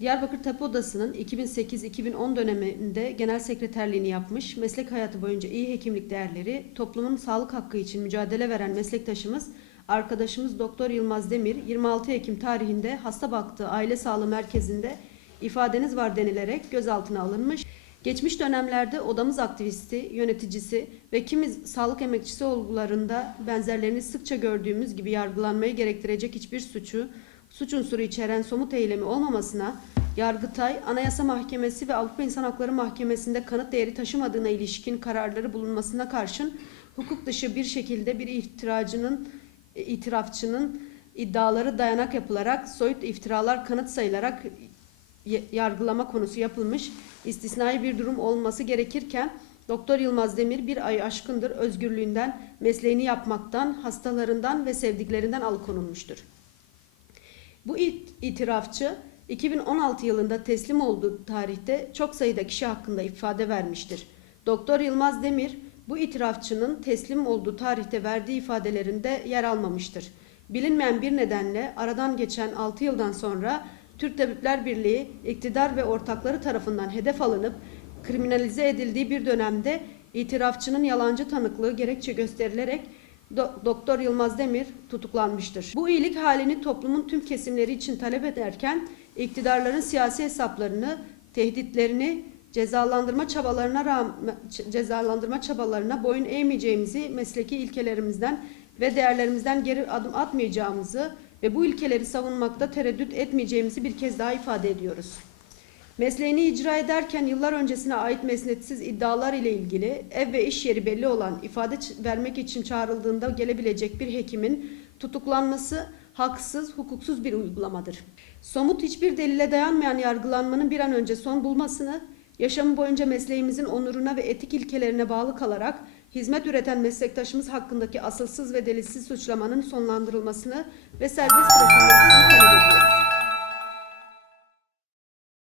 Diyarbakır Tabip Odası'nın 2008-2010 döneminde genel sekreterliğini yapmış, meslek hayatı boyunca iyi hekimlik değerleri, toplumun sağlık hakkı için mücadele veren meslektaşımız, arkadaşımız Doktor Yılmaz Demir, 26 Ekim tarihinde hasta baktığı aile sağlığı merkezinde ifadeniz var denilerek gözaltına alınmış. Geçmiş dönemlerde odamız aktivisti, yöneticisi ve kimi sağlık emekçisi olgularında benzerlerini sıkça gördüğümüz gibi yargılanmayı gerektirecek hiçbir suçu, suç unsuru içeren somut eylemi olmamasına, Yargıtay, Anayasa Mahkemesi ve Avrupa İnsan Hakları Mahkemesi'nde kanıt değeri taşımadığına ilişkin kararları bulunmasına karşın hukuk dışı bir şekilde bir iftiracının, itirafçının iddiaları dayanak yapılarak soyut iftiralar kanıt sayılarak yargılama konusu yapılmış. İstisnai bir durum olması gerekirken Doktor Yılmaz Demir bir ay aşkındır özgürlüğünden, mesleğini yapmaktan, hastalarından ve sevdiklerinden alıkonulmuştur. Bu it- itirafçı 2016 yılında teslim olduğu tarihte çok sayıda kişi hakkında ifade vermiştir. Doktor Yılmaz Demir bu itirafçının teslim olduğu tarihte verdiği ifadelerinde yer almamıştır. Bilinmeyen bir nedenle aradan geçen 6 yıldan sonra Türk Tabipler Birliği iktidar ve ortakları tarafından hedef alınıp kriminalize edildiği bir dönemde itirafçının yalancı tanıklığı gerekçe gösterilerek Do- Doktor Yılmaz Demir tutuklanmıştır. Bu iyilik halini toplumun tüm kesimleri için talep ederken iktidarların siyasi hesaplarını, tehditlerini, cezalandırma çabalarına rağmen cezalandırma çabalarına boyun eğmeyeceğimizi mesleki ilkelerimizden ve değerlerimizden geri adım atmayacağımızı ve bu ilkeleri savunmakta tereddüt etmeyeceğimizi bir kez daha ifade ediyoruz. Mesleğini icra ederken yıllar öncesine ait mesnetsiz iddialar ile ilgili ev ve iş yeri belli olan ifade vermek için çağrıldığında gelebilecek bir hekimin tutuklanması haksız, hukuksuz bir uygulamadır. Somut hiçbir delile dayanmayan yargılanmanın bir an önce son bulmasını, yaşamı boyunca mesleğimizin onuruna ve etik ilkelerine bağlı kalarak hizmet üreten meslektaşımız hakkındaki asılsız ve delilsiz suçlamanın sonlandırılmasını ve serbest bırakılmasını talep ediyoruz.